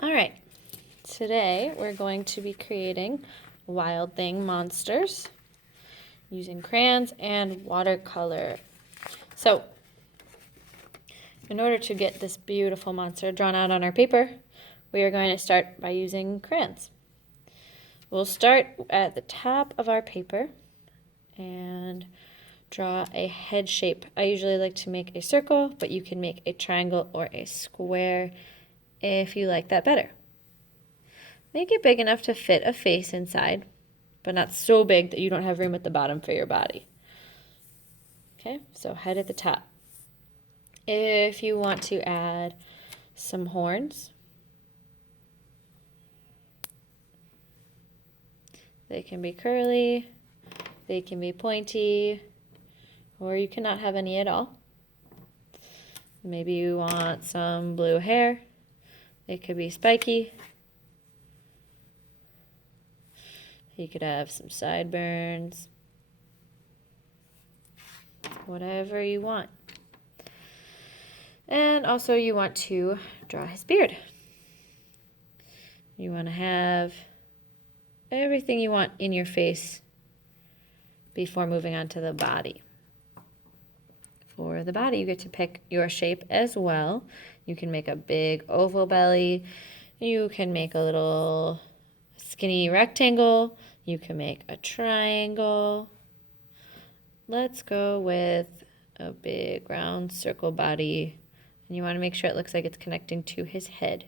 All right, today we're going to be creating Wild Thing monsters using crayons and watercolor. So, in order to get this beautiful monster drawn out on our paper, we are going to start by using crayons. We'll start at the top of our paper and draw a head shape. I usually like to make a circle, but you can make a triangle or a square if you like that better. Make it big enough to fit a face inside, but not so big that you don't have room at the bottom for your body. Okay, so head at the top. If you want to add some horns, they can be curly, they can be pointy, or you cannot have any at all. Maybe you want some blue hair. It could be spiky. You could have some sideburns. Whatever you want. And also you want to draw his beard. You want to have everything you want in your face before moving on to the body. For the body, you get to pick your shape as well. You can make a big oval belly. You can make a little skinny rectangle. You can make a triangle. Let's go with a big round circle body. And you want to make sure it looks like it's connecting to his head.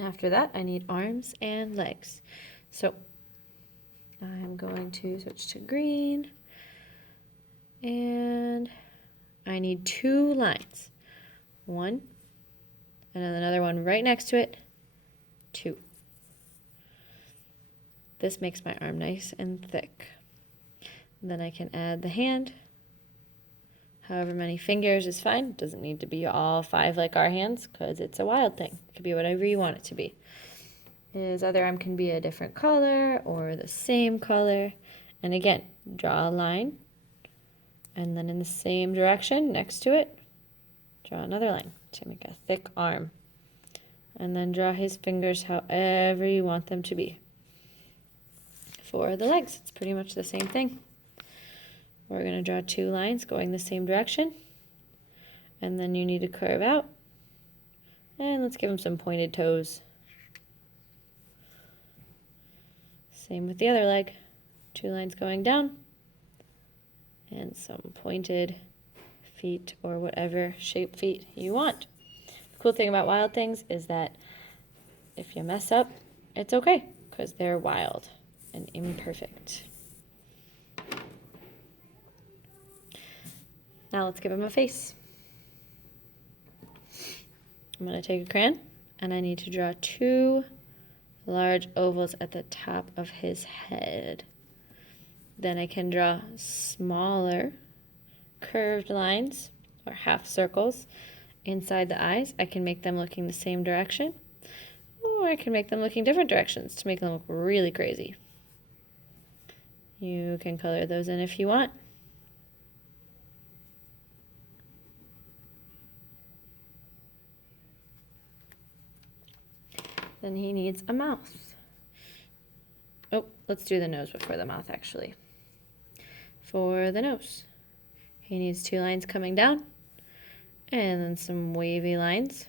After that, I need arms and legs. So I'm going to switch to green. And I need 2 lines. 1, and then another one right next to it. 2. This makes my arm nice and thick. And then I can add the hand. However many fingers is fine. It doesn't need to be all 5 like our hands because it's a wild thing. It could be whatever you want it to be. His other arm can be a different color or the same color. And again, draw a line. And then in the same direction next to it, draw another line to make a thick arm. And then draw his fingers however you want them to be. For the legs, it's pretty much the same thing. We're going to draw 2 lines going the same direction. And then you need to curve out. And let's give him some pointed toes. Same with the other leg. 2 lines going down. And some pointed feet or whatever shape feet you want. The cool thing about wild things is that if you mess up, it's okay because they're wild and imperfect. Now let's give him a face. I'm going to take a crayon and I need to draw 2 large ovals at the top of his head. Then I can draw smaller curved lines or half circles inside the eyes. I can make them looking the same direction, or I can make them looking different directions to make them look really crazy. You can color those in if you want. Then he needs a mouth. Oh, let's do the nose before the mouth actually. For the nose, he needs 2 lines coming down and then some wavy lines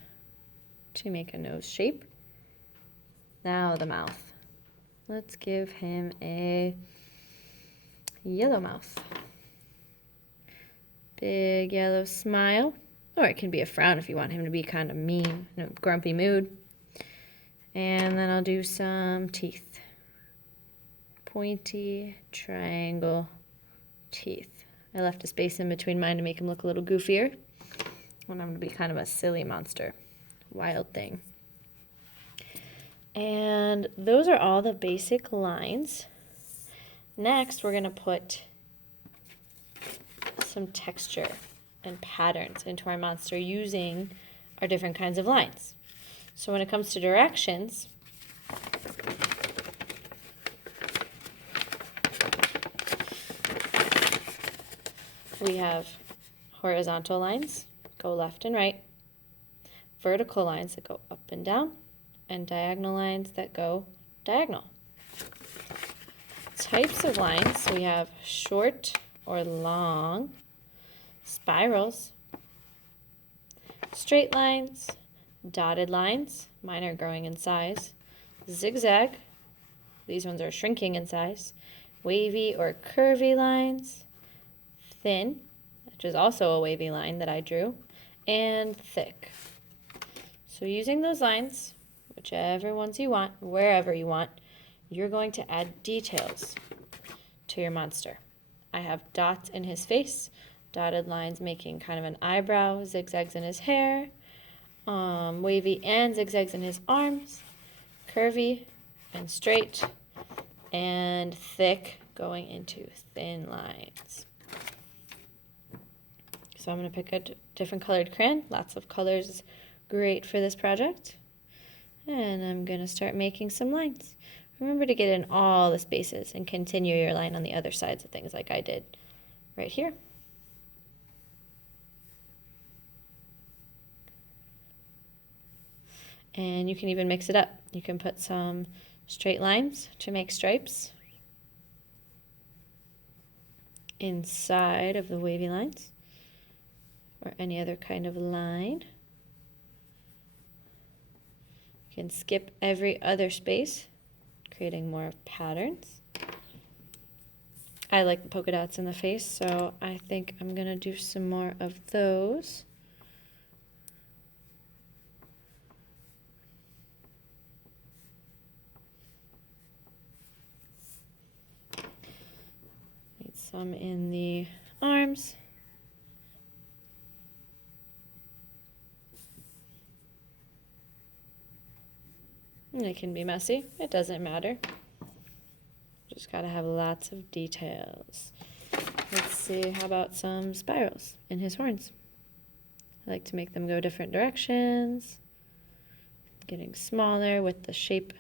to make a nose shape. Now the mouth. Let's give him a yellow mouth. Big yellow smile, or it can be a frown if you want him to be kind of mean, grumpy mood. And then I'll do some teeth. Pointy triangle teeth. I left a space in between mine to make him look a little goofier. And I'm going to be kind of a silly monster. Wild thing. And those are all the basic lines. Next, we're going to put some texture and patterns into our monster using our different kinds of lines. So when it comes to directions, we have horizontal lines, go left and right, vertical lines that go up and down, and diagonal lines that go diagonal. Types of lines, we have short or long, spirals, straight lines, dotted lines, mine are growing in size, zigzag, these ones are shrinking in size, wavy or curvy lines, thin, which is also a wavy line that I drew, and thick. So using those lines, whichever ones you want, wherever you want, you're going to add details to your monster. I have dots in his face, dotted lines making kind of an eyebrow, zigzags in his hair, wavy and zigzags in his arms, curvy and straight, and thick going into thin lines. So I'm going to pick a different colored crayon. Lots of colors is great for this project. And I'm going to start making some lines. Remember to get in all the spaces and continue your line on the other sides of things like I did right here. And you can even mix it up. You can put some straight lines to make stripes inside of the wavy lines or any other kind of line. You can skip every other space, creating more patterns. I like the polka dots in the face, so I think I'm going to do some more of those. Need some in the arms. And it can be messy. It doesn't matter. Just got to have lots of details. Let's see, how about some spirals in his horns? I like to make them go different directions, getting smaller with the shape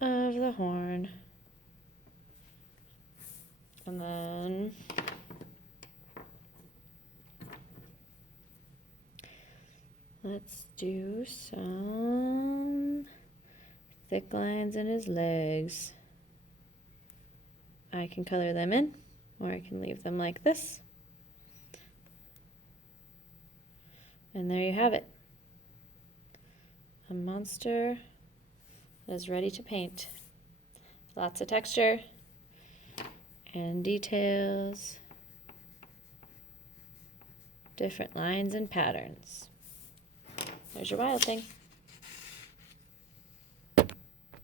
of the horn. And then let's do some thick lines in his legs. I can color them in, or I can leave them like this. And there you have it. A monster that is ready to paint. Lots of texture and details, different lines and patterns. There's your wild thing.